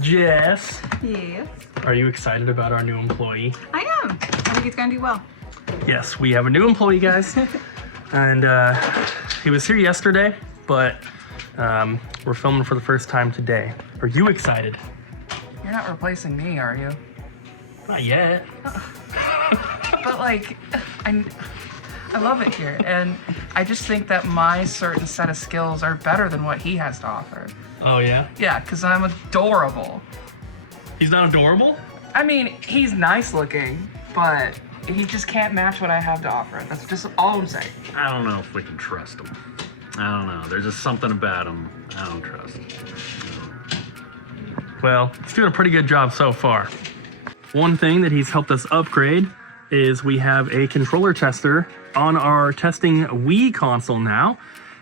Jess, Yes. are you excited about our new employee? I am. I think he's gonna do well. Yes, we have a new employee, guys. And he was here yesterday, but we're filming for the first time today. Are you excited? You're not replacing me, are you? Not yet. But like, I love it here, and I just think that my certain set of skills are better than what he has to offer. Oh, yeah? Yeah, because I'm adorable. He's not adorable? I mean, he's nice looking, but he just can't match what I have to offer. That's just all I'm saying. I don't know if we can trust him. I don't know. There's just something about him I don't trust. Well, he's doing a pretty good job so far. One thing that he's helped us upgrade is we have a controller tester on our testing Wii console now.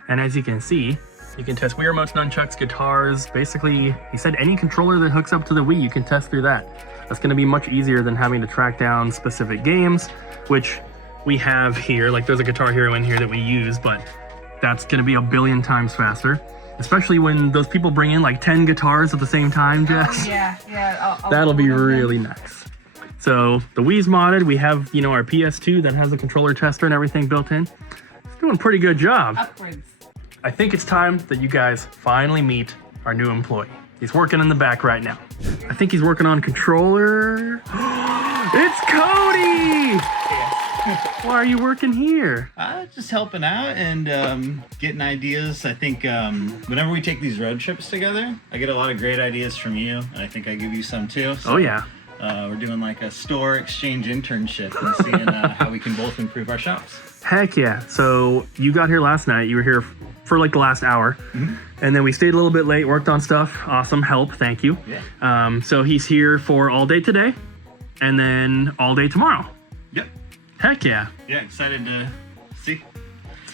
And as you can see, you can test Wii remotes, nunchucks, guitars. Basically, he said any controller that hooks up to the Wii, you can test through that. That's going to be much easier than having to track down specific games, which we have here. Like there's a Guitar Hero in here that we use, but that's going to be a billion times faster. Especially when those people bring in like 10 guitars at the same time, Jess. Yeah. That'll be really nice. So the Wii's modded. We have, you know, our PS2 that has a controller tester and everything built in. It's doing a pretty good job. Upwards. I think it's time that you guys finally meet our new employee. He's working in the back right now. I think he's working on controller. It's Cody! Why are you working here? Just helping out and getting ideas. I think whenever we take these road trips together, I get a lot of great ideas from you, and I think I give you some too. So, Oh yeah. We're doing like a store exchange internship and seeing how we can both improve our shops. Heck yeah. So you got here last night. You were here for like the last hour. Mm-hmm. And then we stayed a little bit late, worked on stuff. Awesome help. Thank you. Yeah. So he's here for all day today and then all day tomorrow. Yep. Heck yeah. Yeah, excited to see.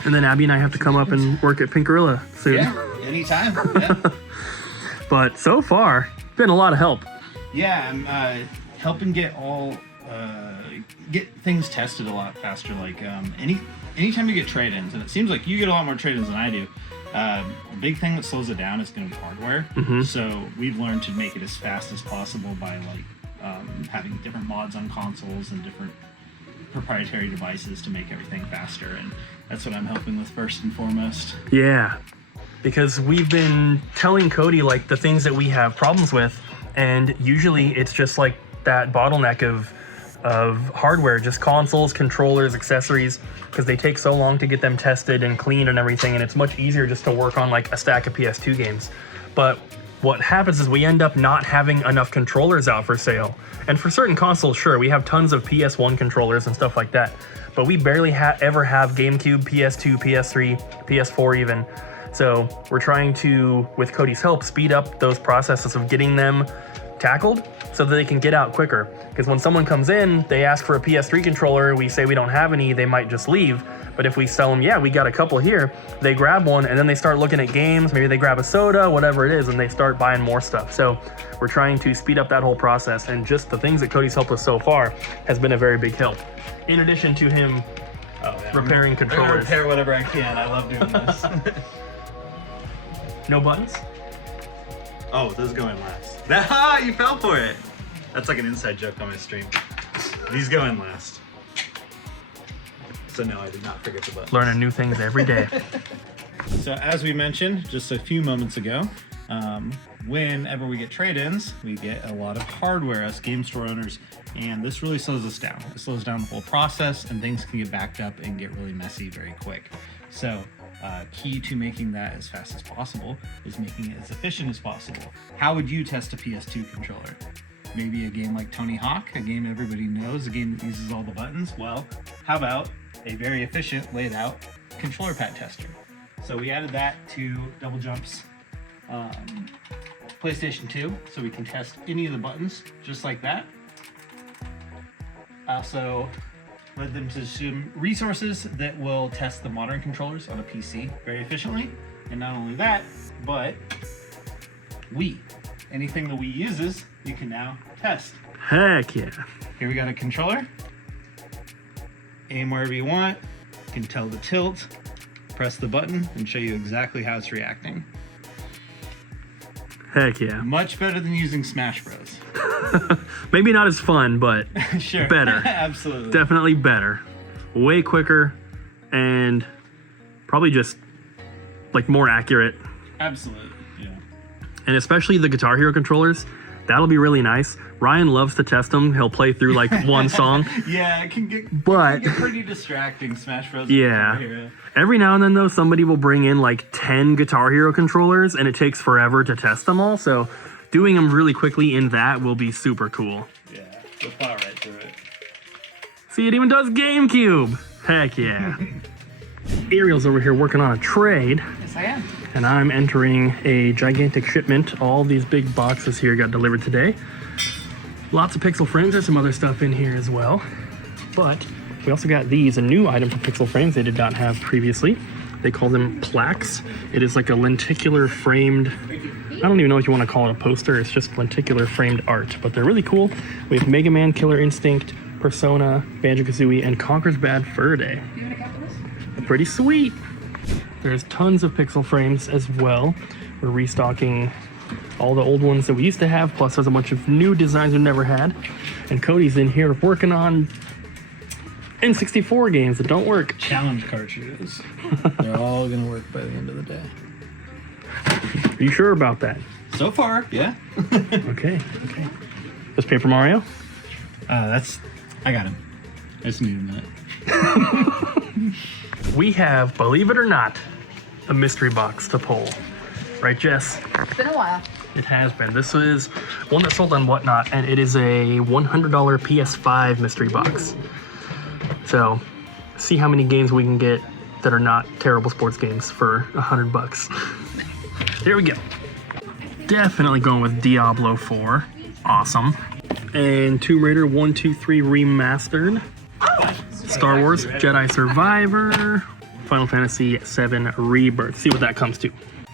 And then Abby and I have to come up and work at Pink Gorilla soon. Yeah, anytime. Yeah. But so far, been a lot of help. Yeah, I'm helping get things tested a lot faster. Like anytime you get trade-ins, and it seems like you get a lot more trade-ins than I do. A big thing that slows it down is going to be hardware. Mm-hmm. So we've learned to make it as fast as possible by having different mods on consoles and different proprietary devices to make everything faster. And that's what I'm helping with first and foremost. Yeah, because we've been telling Cody like the things that we have problems with, and usually it's just like that bottleneck of hardware, just consoles, controllers, accessories, because they take so long to get them tested and cleaned and everything, and it's much easier just to work on like a stack of PS2 games. But what happens is we end up not having enough controllers out for sale. And for certain consoles, sure, we have tons of PS1 controllers and stuff like that, but we barely ever have GameCube, PS2, PS3, PS4 even. So we're trying to, with Cody's help, speed up those processes of getting them tackled so that they can get out quicker. Because when someone comes in, they ask for a PS3 controller, we say we don't have any, they might just leave. But if we tell them, yeah, we got a couple here, they grab one and then they start looking at games, maybe they grab a soda, whatever it is, and they start buying more stuff. So we're trying to speed up that whole process, and just the things that Cody's helped us so far has been a very big help. In addition to him repairing I'm gonna controllers. repair whatever I can. I love doing this. No buttons? Oh, this is going last. Ah, you fell for it. That's like an inside joke on my stream. These go in last. So no, I did not forget the buttons. Learning new things every day. So as we mentioned just a few moments ago, whenever we get trade-ins, we get a lot of hardware as game store owners, and this really slows us down. It slows down the whole process, and things can get backed up and get really messy very quick. So key to making that as fast as possible is making it as efficient as possible. How would you test a PS2 controller? Maybe a game like Tony Hawk, a game everybody knows, a game that uses all the buttons. Well, how about a very efficient laid out controller pad tester? So we added that to Double Jump's PlayStation 2, so we can test any of the buttons just like that. Also led them to some resources that will test the modern controllers on a PC very efficiently. And not only that, but Wii. Anything the Wii uses, you can now test. Heck yeah. Here we got a controller. Aim wherever you want. You can tell the tilt. Press the button and show you exactly how it's reacting. Heck yeah. Much better than using Smash Bros. Maybe not as fun, but Sure. better. Absolutely. Definitely better. Way quicker and probably just like more accurate. Absolutely. Yeah. And especially the Guitar Hero controllers. That'll be really nice. Ryan loves to test them. He'll play through like one song. Yeah, it can get pretty distracting, Smash Bros. Yeah. Hero. Every now and then, though, somebody will bring in like 10 Guitar Hero controllers, and it takes forever to test them all. So doing them really quickly in that will be super cool. Yeah, we'll plow right through it. See, it even does GameCube. Heck yeah. Ariel's over here working on a trade, Yes, I am. and I'm entering a gigantic shipment. All these big boxes here got delivered today. Lots of Pixel frames. There's some other stuff in here as well. But we also got these, a new item for Pixel frames they did not have previously. They call them plaques. It is like a lenticular framed, I don't even know if you want to call it a poster. It's just lenticular framed art, but they're really cool. We have Mega Man, Killer Instinct, Persona, Banjo-Kazooie, and Conker's Bad Fur Day. You gonna get this? Pretty sweet. There's tons of Pixel frames as well. We're restocking all the old ones that we used to have, plus there's a bunch of new designs we've never had. And Cody's in here working on N64 games that don't work. Challenge cartridges. They're all gonna work by the end of the day. Are you sure about that? So far, yeah. Okay. This Paper Mario? I got him. I just need a minute. We have, believe it or not, a mystery box to pull. Right, Jess? It's been a while. It has been. This is one that sold on Whatnot, and it is a $100 PS5 mystery box. So, see how many games we can get that are not terrible sports games for $100. Here we go. Definitely going with Diablo 4. Awesome. And Tomb Raider 1, 2, 3 Remastered. Star Wars Jedi Survivor. Final Fantasy 7 Rebirth. See what that comes to.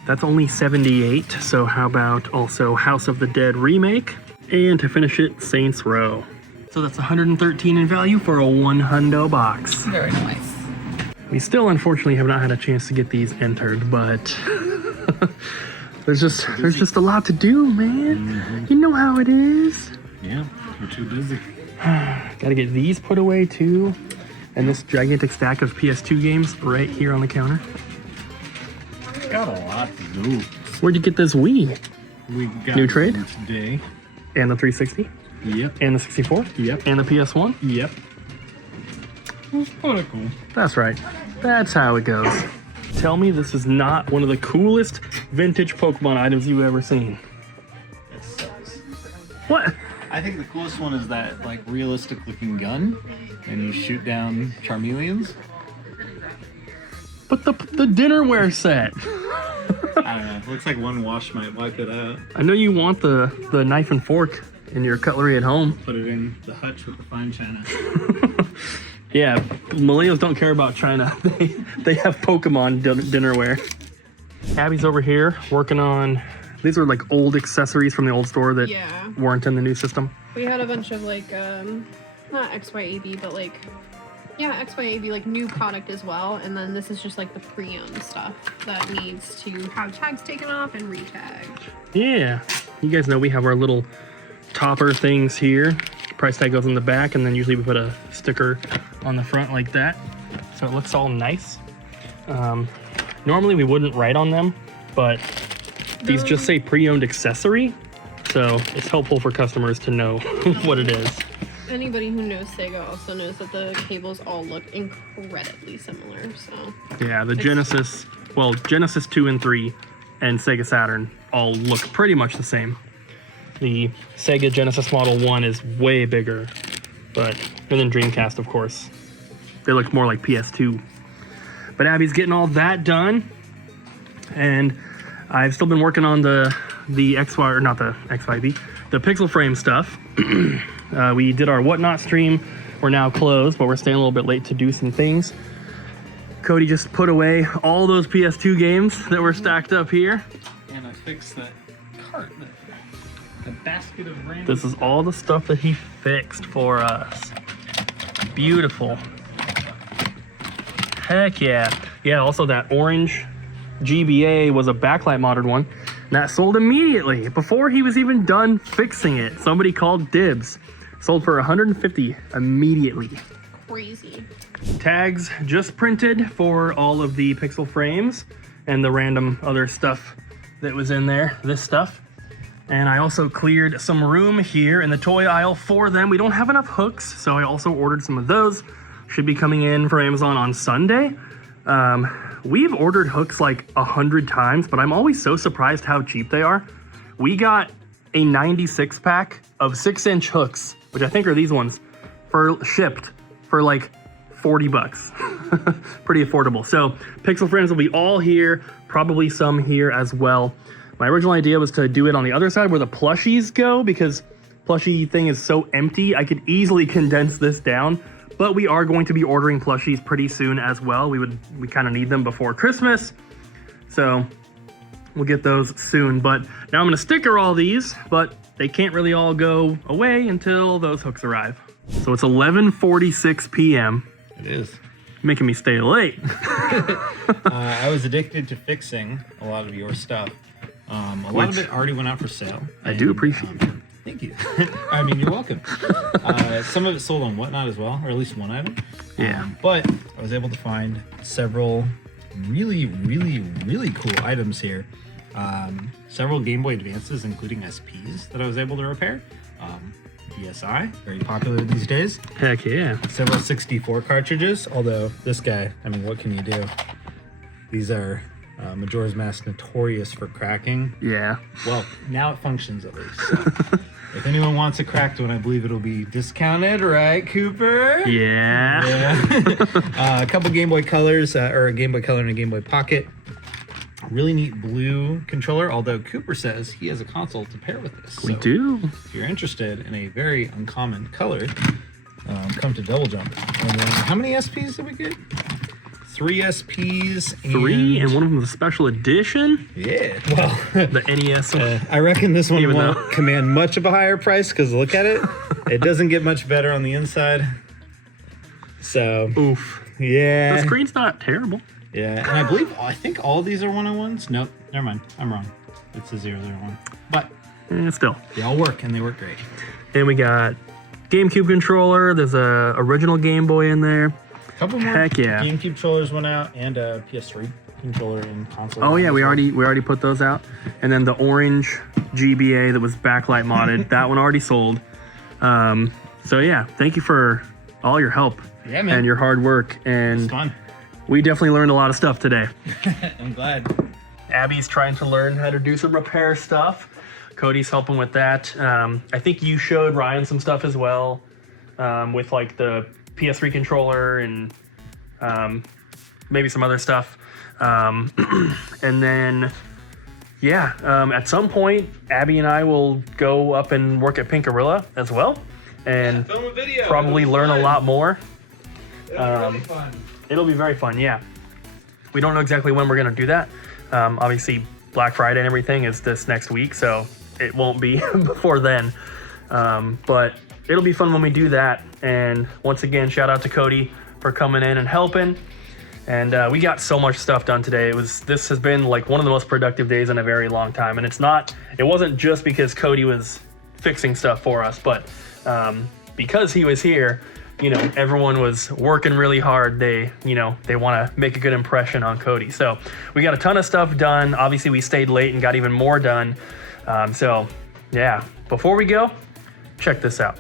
That's only $78, so how about also House of the Dead Remake? And to finish it, Saints Row. So that's $113 in value for a $100 box. Very nice. We still unfortunately have not had a chance to get these entered, but there's just a lot to do, man. You know how it is. Yeah, we're too busy. Gotta get these put away too. And this gigantic stack of PS2 games right here on the counter. Got a lot to do. Where'd you get this Wii? We got New trade? them today. And the 360? Yep. And the 64? Yep. And the PS1? Yep. That's pretty cool. That's right. That's how it goes. Tell me this is not one of the coolest vintage Pokemon items you've ever seen. It sucks. What? I think the coolest one is that like realistic looking gun, and you shoot down Charmeleons. But the dinnerware set. I don't know. Looks like one wash might wipe it out. I know you want the knife and fork in your cutlery at home. Put it in the hutch with the fine china. Yeah, millennials don't care about China. They have Pokemon dinnerware. Abby's over here working on, these are like old accessories from the old store that weren't in the new system. We had a bunch of like, not XYAB, but like, yeah, XYAB, like new product as well. And then this is just like the pre-owned stuff that needs to have tags taken off and re-tagged. Yeah, you guys know we have our little topper things here. Price tag goes in the back, and then usually we put a sticker on the front like that, so it looks all nice. Normally we wouldn't write on them, but these just say pre-owned accessory, so it's helpful for customers to know what it is. Anybody who knows Sega also knows that the cables all look incredibly similar, so. Yeah, the Genesis, well, Genesis 2 and 3 and Sega Saturn all look pretty much the same. The Sega Genesis Model 1 is way bigger, and then Dreamcast, of course. They look more like PS2. But Abby's getting all that done, and I've still been working on the XY, or not the XYB, the Pixel Frame stuff. We did our Whatnot stream. We're now closed, but we're staying a little bit late to do some things. Cody just put away all those PS2 games that were stacked up here. And I fixed that cart, the basket of random. This is all the stuff that he fixed for us. Beautiful. Heck yeah. Yeah, also that orange GBA was a backlight modded one. That sold immediately before he was even done fixing it. Somebody called dibs. Sold for $150 immediately. Crazy. Tags just printed for all of the pixel frames and the random other stuff that was in there, this stuff. And I also cleared some room here in the toy aisle for them. We don't have enough hooks, so I also ordered some of those. Should be coming in for Amazon on Sunday. We've ordered hooks like 100 times, but I'm always so surprised how cheap they are. We got a 96 pack of 6-inch hooks, which I think are these ones, shipped for like 40 bucks. Pretty affordable. So pixel frames will be all here, probably some here as well. My original idea was to do it on the other side where the plushies go, because plushie thing is so empty. I could easily condense this down. But we are going to be ordering plushies pretty soon as well. We kind of need them before Christmas. So we'll get those soon. But now I'm going to sticker all these, but they can't really all go away until those hooks arrive. So it's 11:46 p.m. It is. Making me stay late. I was addicted to fixing a lot of your stuff. A lot of it already went out for sale. I do appreciate it. Thank you. I mean, you're welcome. Some of it sold on Whatnot as well, or at least one item. Yeah. But I was able to find several really, really, really cool items here. Several Game Boy Advances, including SPs, that I was able to repair. DSi, very popular these days. Heck yeah. Several 64 cartridges, although this guy, I mean, what can you do? These are Majora's Mask notorious for cracking. Yeah. Well, now it functions at least. So. If anyone wants a cracked one, I believe it'll be discounted, right, Cooper? Yeah. A couple Game Boy Colors, or a Game Boy Color and a Game Boy Pocket. Really neat blue controller, although Cooper says he has a console to pair with this. We So do. if you're interested in a very uncommon color, come to Double Jump. And then how many SPs did we get? 3 SPs. And 3, and one of them is a special edition. Yeah. Well, The NES one. I reckon this one Even won't though- command much of a higher price, because look at it. It doesn't get much better on the inside. So, Oof. yeah. The screen's not terrible. Yeah, and I think all of these are 101s. Nope, never mind. I'm wrong. It's a 001. But Still. they all work, and they work great. And we got GameCube controller. There's a original Game Boy in there. A couple more Heck yeah. GameCube controllers went out, and a PS3 controller and console. Oh yeah, we as well. already put those out. And then the orange GBA that was backlight modded, that one already sold. So yeah, thank you for all your help Yeah, man. and your hard work. It's And fun. we definitely learned a lot of stuff today. I'm glad. Abby's trying to learn how to do some repair stuff. Cody's helping with that. I think you showed Ryan some stuff as well, with like the PS3 controller and maybe some other stuff. And then, yeah, at some point, Abby and I will go up and work at Pinkarilla as well, and Film a video. probably learn a lot more. It'll be really fun. It'll be very fun, yeah. We don't know exactly when we're gonna do that. Obviously, Black Friday and everything is this next week, so it won't be before then. But it'll be fun when we do that. And once again, shout out to Cody for coming in and helping. And we got so much stuff done today. This has been like one of the most productive days in a very long time. And it wasn't just because Cody was fixing stuff for us, but because he was here, you know, everyone was working really hard. They want to make a good impression on Cody. So we got a ton of stuff done. Obviously, we stayed late and got even more done. So yeah, before we go, check this out.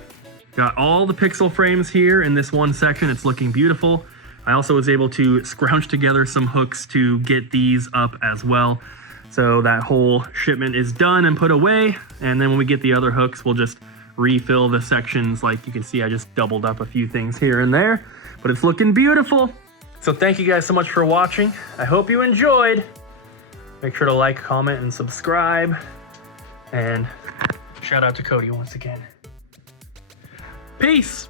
Got all the pixel frames here in this one section. It's looking beautiful. I also was able to scrounge together some hooks to get these up as well. So that whole shipment is done and put away. And then when we get the other hooks, we'll just refill the sections. Like you can see, I just doubled up a few things here and there, but it's looking beautiful. So thank you guys so much for watching. I hope you enjoyed. Make sure to like, comment, and subscribe. And shout out to Cody once again. Peace.